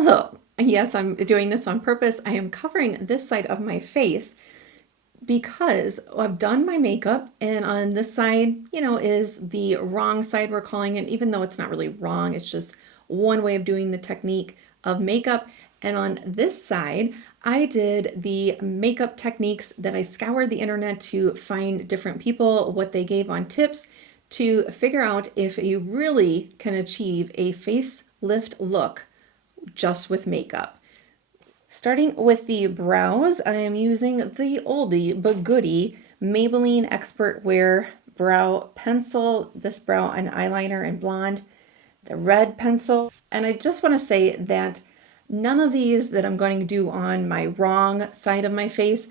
although, yes, I'm doing this on purpose, I am covering this side of my face because I've done my makeup, and on this side, you know, is the wrong side, we're calling it, even though it's not really wrong, it's just one way of doing the technique of makeup. And on this side, I did the makeup techniques that I scoured the internet to find different people, what they gave on tips to figure out if you really can achieve a facelift look just with makeup. Starting with the brows, I am using the oldie but goodie Maybelline Expert Wear Brow Pencil, this brow and eyeliner in blonde, the red pencil. And I just want to say that none of these that I'm going to do on my wrong side of my face,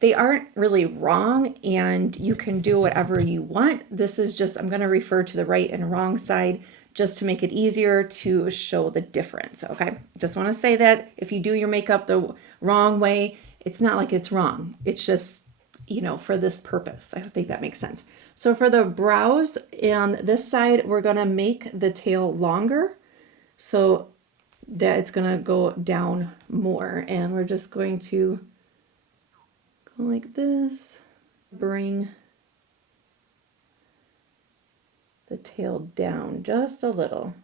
they aren't really wrong, and you can do whatever you want. This is just, I'm going to refer to the right and wrong side just to make it easier to show the difference, okay? Just want to say that if you do your makeup the wrong way, it's not like it's wrong. It's just, you know, for this purpose. I think that makes sense. So for the brows on this side, we're going to make the tail longer so that it's going to go down more. And we're just going to go like this, bring the tail down just a little.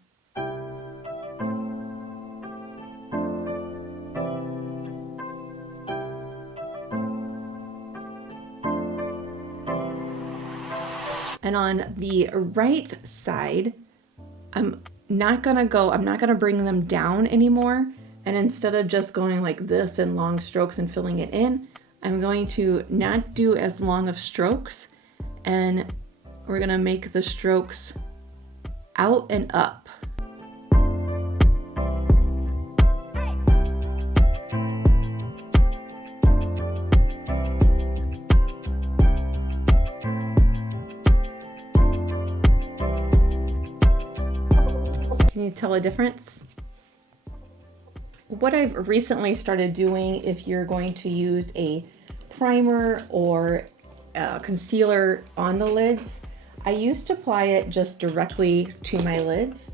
And on the right side, I'm not gonna bring them down anymore. And instead of just going like this in long strokes and filling it in, I'm going to not do as long of strokes, and we're gonna make the strokes out and up. Can you tell a difference? What I've recently started doing, if you're going to use a primer or concealer on the lids, I used to apply it just directly to my lids.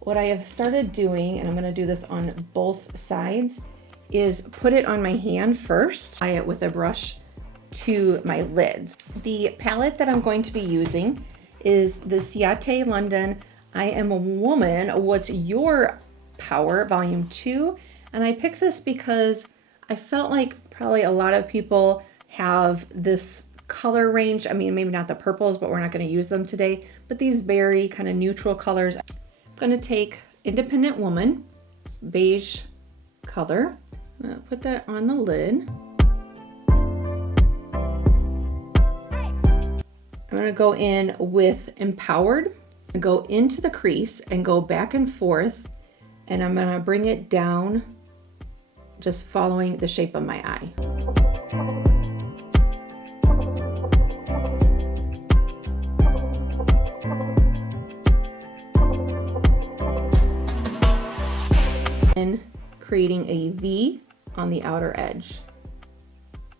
What I have started doing, and I'm going to do this on both sides, is put it on my hand first, apply it with a brush to my lids. The palette that I'm going to be using is the Ciate London I Am a Woman, What's Your Power, Volume 2. And I picked this because I felt like probably a lot of people have this color range. I mean, maybe not the purples, but we're not going to use them today. But these berry kind of neutral colors. I'm going to take Independent Woman, beige color. I'm going to put that on the lid. I'm going to go in with Empowered. Go into the crease and go back and forth, and I'm going to bring it down just following the shape of my eye. And creating a V on the outer edge.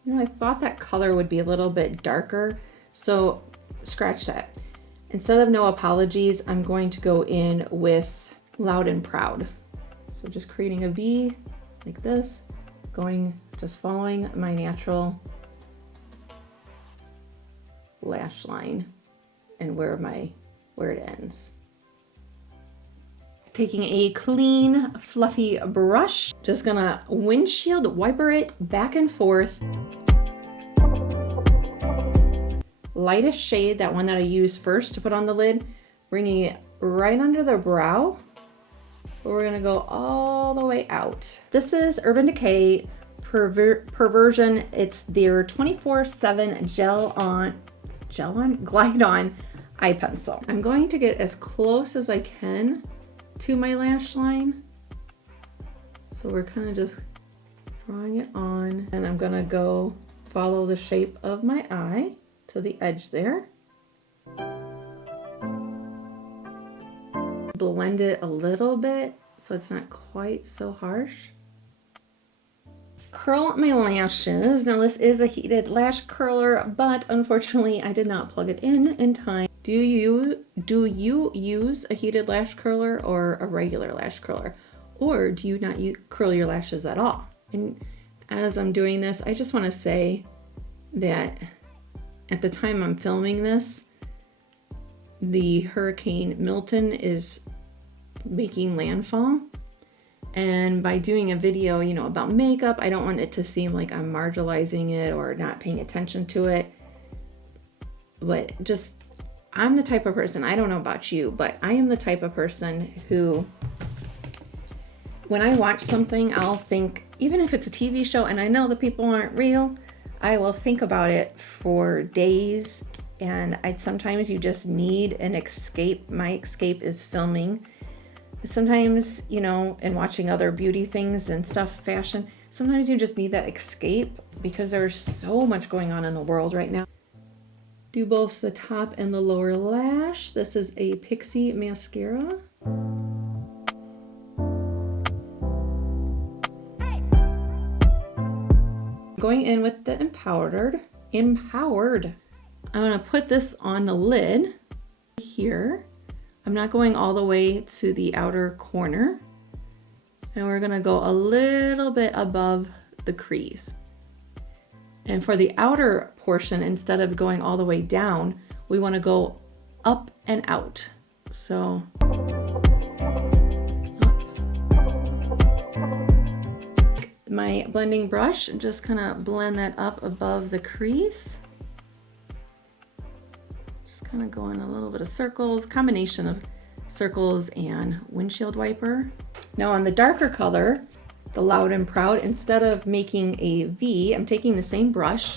You know, I thought that color would be a little bit darker, so scratch that. Instead of No Apologies, I'm going to go in with Loud and Proud. So just creating a V like this, just following my natural lash line and where it ends. Taking a clean, fluffy brush, just gonna windshield wiper it back and forth. Lightest shade, that one that I used first to put on the lid, bringing it right under the brow. We're gonna go all the way out. This is Urban Decay Perversion. It's their 24/7 glide on eye pencil. I'm going to get as close as I can to my lash line. So we're kind of just drawing it on, and I'm gonna go follow the shape of my eye to the edge there. Blend it a little bit so it's not quite so harsh. Curl my lashes. Now this is a heated lash curler, but unfortunately I did not plug it in time. Do you use a heated lash curler or a regular lash curler? Or do you not curl your lashes at all? And as I'm doing this, I just want to say that at the time I'm filming this, the Hurricane Milton is making landfall. And by doing a video, you know, about makeup, I don't want it to seem like I'm marginalizing it or not paying attention to it. But just, I'm the type of person, I don't know about you, but I am the type of person who, when I watch something, I'll think, even if it's a TV show and I know the people aren't real, I will think about it for days. And sometimes you just need an escape. My escape is filming. Sometimes, you know, and watching other beauty things and stuff, fashion, sometimes you just need that escape because there's so much going on in the world right now. Do both the top and the lower lash. This is a Pixie mascara. Going in with the Empowered. I'm gonna put this on the lid here. I'm not going all the way to the outer corner. And we're gonna go a little bit above the crease. And for the outer portion, instead of going all the way down, we wanna go up and out. So, my blending brush and just kind of blend that up above the crease. Just kind of going a little bit of circles, combination of circles and windshield wiper. Now on the darker color, the Loud and Proud, instead of making a V, I'm taking the same brush,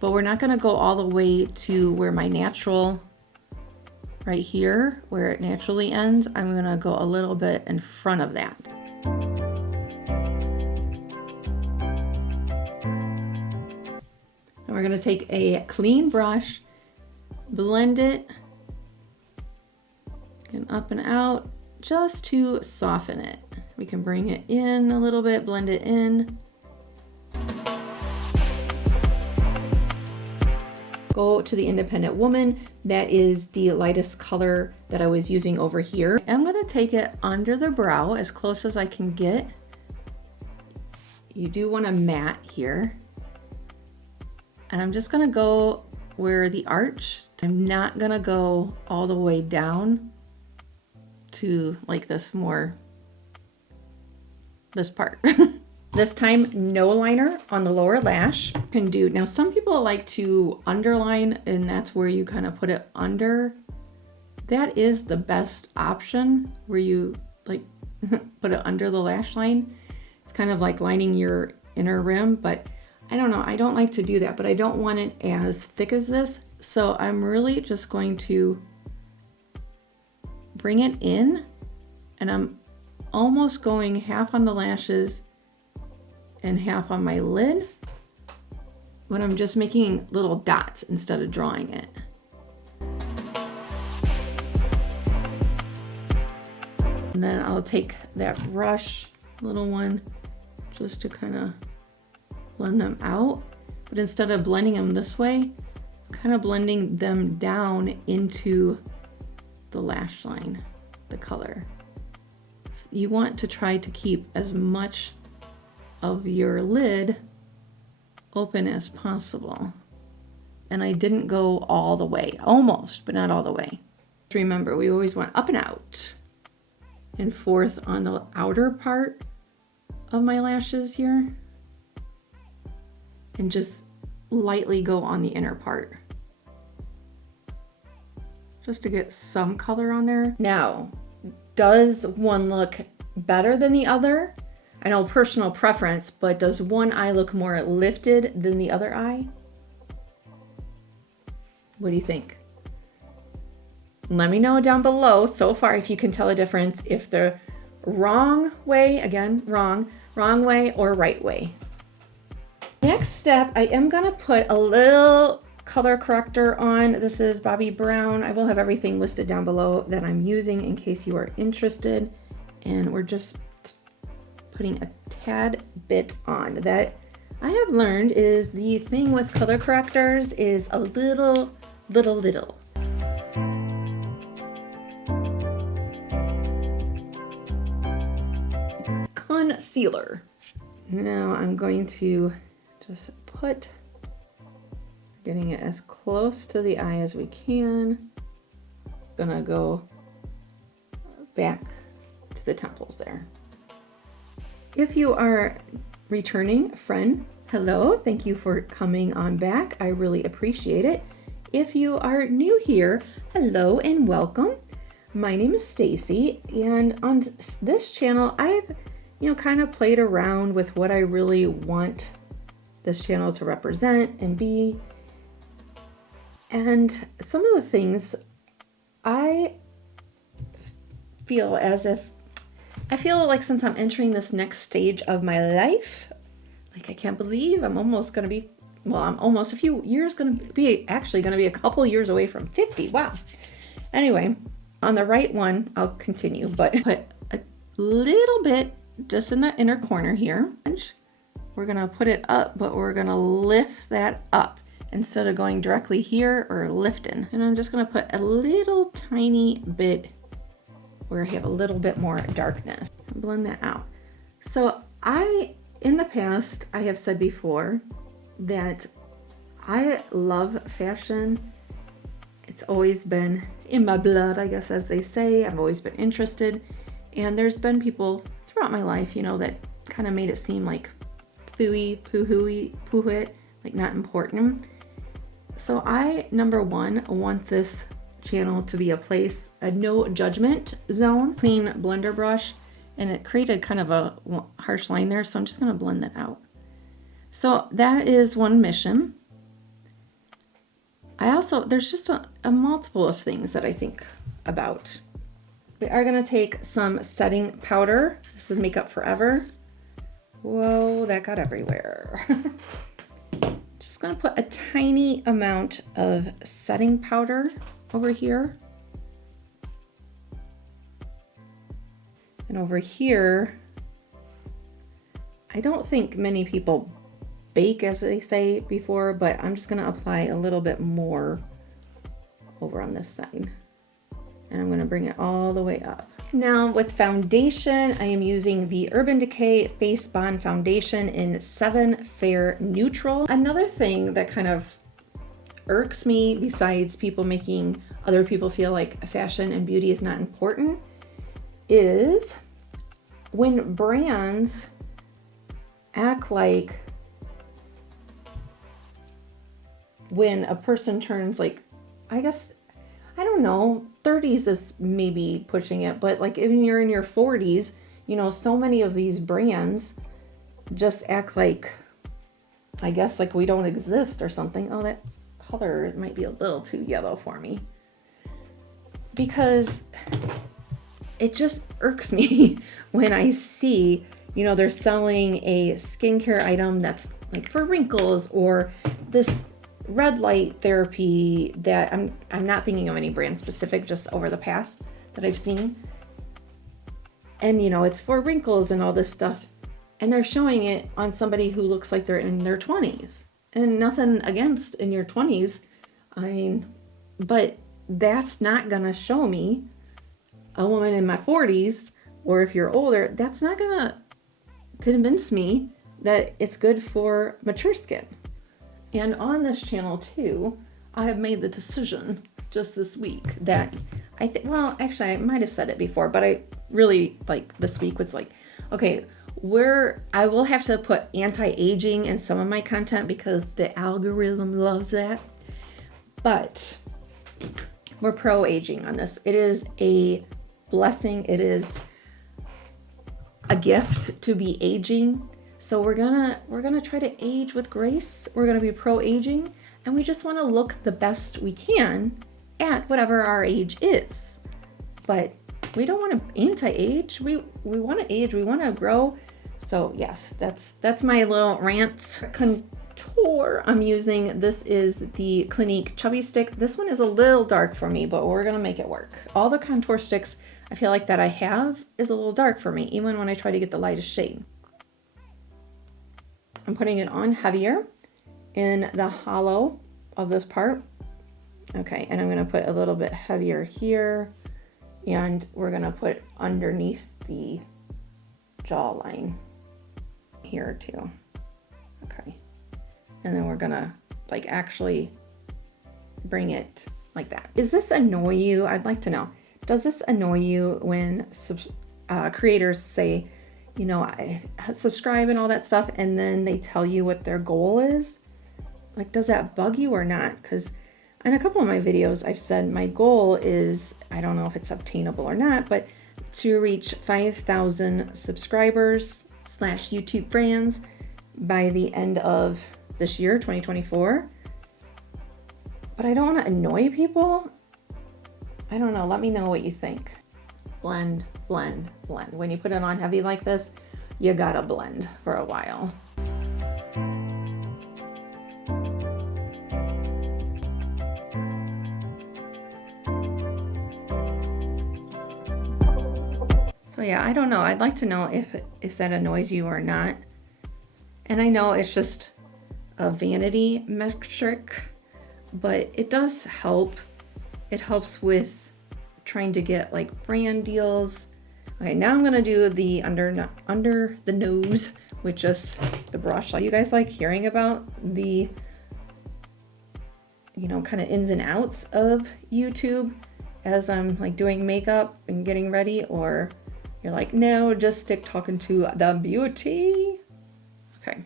but we're not gonna go all the way to where my natural, right here, where it naturally ends. I'm gonna go a little bit in front of that. And we're gonna take a clean brush, blend it, and up and out, just to soften it. We can bring it in a little bit, blend it in. Go to the Independent Woman. That is the lightest color that I was using over here. I'm gonna take it under the brow as close as I can get. You do want a matte here. And I'm just gonna go where the arch, I'm not gonna go all the way down to like this part. This time, no liner on the lower lash. You can do, now some people like to underline and that's where you kind of put it under. That is the best option, where you like put it under the lash line. It's kind of like lining your inner rim, but I don't know, I don't like to do that, but I don't want it as thick as this. So I'm really just going to bring it in, and I'm almost going half on the lashes and half on my lid, when I'm just making little dots instead of drawing it. And then I'll take that brush, little one, just to kind of blend them out. But instead of blending them this way, I'm kind of blending them down into the lash line, the color. You want to try to keep as much of your lid open as possible. And I didn't go all the way, almost, but not all the way. Remember, we always want up and out and forth on the outer part of my lashes here, and just lightly go on the inner part, just to get some color on there. Now, does one look better than the other? I know personal preference, but does one eye look more lifted than the other eye? What do you think? Let me know down below so far if you can tell a difference, if the wrong way, again, wrong way or right way. Next step, I am gonna put a little color corrector on. This is Bobbi Brown. I will have everything listed down below that I'm using in case you are interested. And we're just putting a tad bit on. That I have learned is the thing with color correctors is a little. concealer. Now I'm going to just put, getting it as close to the eye as we can. Gonna go back to the temples there. If you are returning friend, hello, thank you for coming on back. I really appreciate it. If you are new here, hello and welcome. My name is Staci, and on this channel, I've, kind of played around with what I really want this channel to represent and be. And some of the things I feel like since I'm entering this next stage of my life, like I can't believe I'm almost going to be, I'm almost a few years going to be a couple years away from 50. Wow. Anyway, on the right one, I'll continue, but put a little bit just in the inner corner here. We're going to put it up, but we're going to lift that up instead of going directly here or lifting. And I'm just going to put a little tiny bit where I have a little bit more darkness. Blend that out. So in the past, I have said before that I love fashion. It's always been in my blood, I guess, as they say. I've always been interested. And there's been people throughout my life, that kind of made it seem like phooey, poo-it, like not important. So I, number one, want this channel to be a no judgment zone. Clean blender brush, and it created kind of a harsh line there, so I'm just going to blend that out. So that is one mission. There's just a multiple of things that I think about. We are going to take some setting powder. This is Makeup Forever. Whoa, that got everywhere. Just going to put a tiny amount of setting powder over here. And over here, I don't think many people bake, as they say before, but I'm just going to apply a little bit more over on this side. And I'm going to bring it all the way up. Now with foundation, I am using the Urban Decay Face Bond Foundation in 7 Fair Neutral. Another thing that kind of irks me, besides people making other people feel like fashion and beauty is not important, is when brands act like when a person turns like, I guess, I don't know, 30s is maybe pushing it, but like when you're in your 40s, so many of these brands just act like, I guess, like we don't exist or something. Oh, that color might be a little too yellow for me. Because it just irks me when I see, they're selling a skincare item that's like for wrinkles, or this red light therapy that I'm not thinking of any brand specific, just over the past that I've seen. And it's for wrinkles and all this stuff. And they're showing it on somebody who looks like they're in their 20s. And nothing against in your 20s. But that's not gonna show me a woman in my 40s, or if you're older, that's not gonna convince me that it's good for mature skin. And on this channel too, I have made the decision just this week that I might have said it before, but I really this week was like, okay, I will have to put anti-aging in some of my content because the algorithm loves that. But we're pro-aging on this. It is a blessing. It is a gift to be aging. So we're gonna try to age with grace. We're gonna be pro-aging, and we just want to look the best we can at whatever our age is. But we don't want to anti-age. We want to age. We want to grow. So yes, that's my little rants. Contour I'm using. This is the Clinique Chubby Stick. This one is a little dark for me, but we're gonna make it work. All the contour sticks I feel like that I have is a little dark for me, even when I try to get the lightest shade. I'm putting it on heavier in the hollow of this part. Okay, and I'm gonna put a little bit heavier here, and we're gonna put underneath the jawline. here too. Okay. And then we're gonna like actually bring it like that. Does this annoy you? I'd like to know. Does this annoy you when creators say, you know, I subscribe and all that stuff, and then they tell you what their goal is? Like, does that bug you or not? Because in a couple of my videos, I've said my goal is, I don't know if it's obtainable or not, but to reach 5,000 subscribers / YouTube friends by the end of this year, 2024. But I don't want to annoy people. I don't know. Let me know what you think. Blend, blend, blend. When you put it on heavy like this, you gotta blend for a while. So yeah, I don't know. I'd like to know if that annoys you or not. And I know it's just a vanity metric, but it does help. It helps with trying to get like brand deals. Okay, now I'm gonna do the under the nose with just the brush. You guys like hearing about the, you know, kind of ins and outs of YouTube as I'm like doing makeup and getting ready, or you're like, no, just stick talking to the beauty. Okay,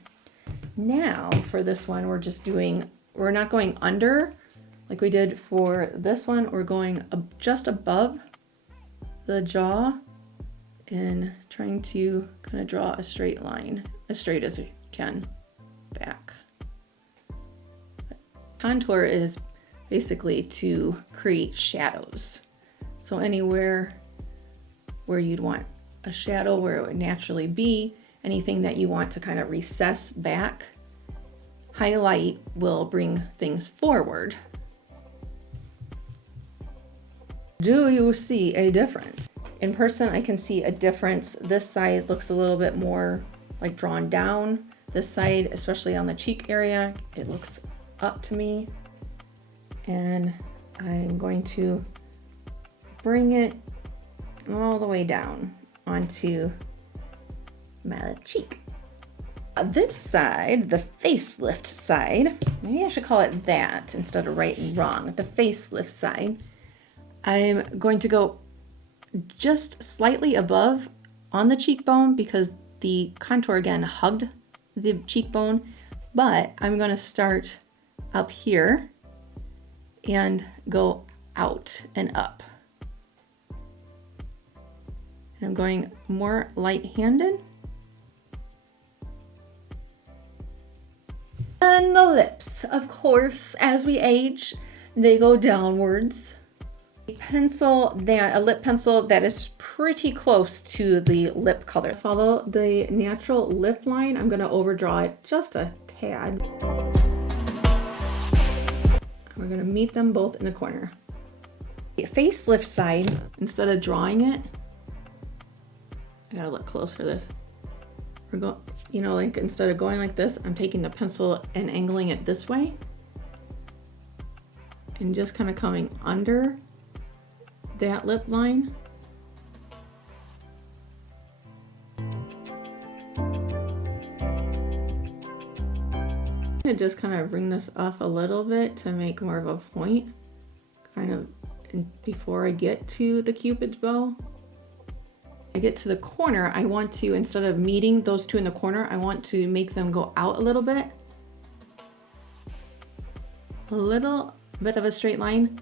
now for this one, we're not going under like we did for this one. We're going just above the jaw and trying to kind of draw a straight line, as straight as we can back. Contour is basically to create shadows. So anywhere where you'd want a shadow, where it would naturally be, anything that you want to kind of recess back, highlight will bring things forward. Do you see a difference? In person, I can see a difference. This side looks a little bit more like drawn down. This side, especially on the cheek area, it looks up to me. And I'm going to bring it all the way down onto my cheek. This side, the facelift side, maybe I should call it that instead of right and wrong, the facelift side, I'm going to go just slightly above on the cheekbone because the contour again hugged the cheekbone, but I'm going to start up here and go out and up. And I'm going more light-handed. And the lips, of course, as we age, they go downwards. A lip pencil that is pretty close to the lip color. Follow the natural lip line. I'm going to overdraw it just a tad. We're going to meet them both in the corner. The facelift side, instead of drawing it, I gotta look close for this. We're going, you know, like instead of going like this, I'm taking the pencil and angling it this way and just kind of coming under that lip line. I'm gonna just kind of bring this up a little bit to make more of a point, kind of before I get to the Cupid's bow. I get to the corner, I want to, instead of meeting those two in the corner, I want to make them go out a little bit. A little bit of a straight line.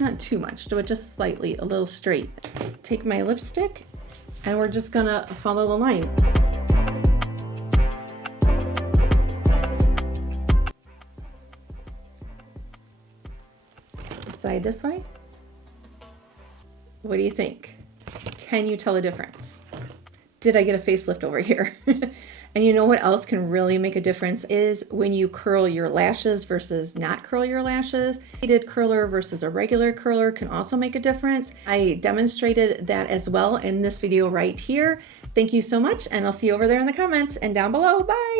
Not too much, but just slightly, a little straight. Take my lipstick and we're just gonna follow the line. Side this way. What do you think? Can you tell a difference? Did I get a facelift over here? And you know what else can really make a difference is when you curl your lashes versus not curl your lashes. A heated curler versus a regular curler can also make a difference. I demonstrated that as well in this video right here. Thank you so much, and I'll see you over there in the comments and down below. Bye!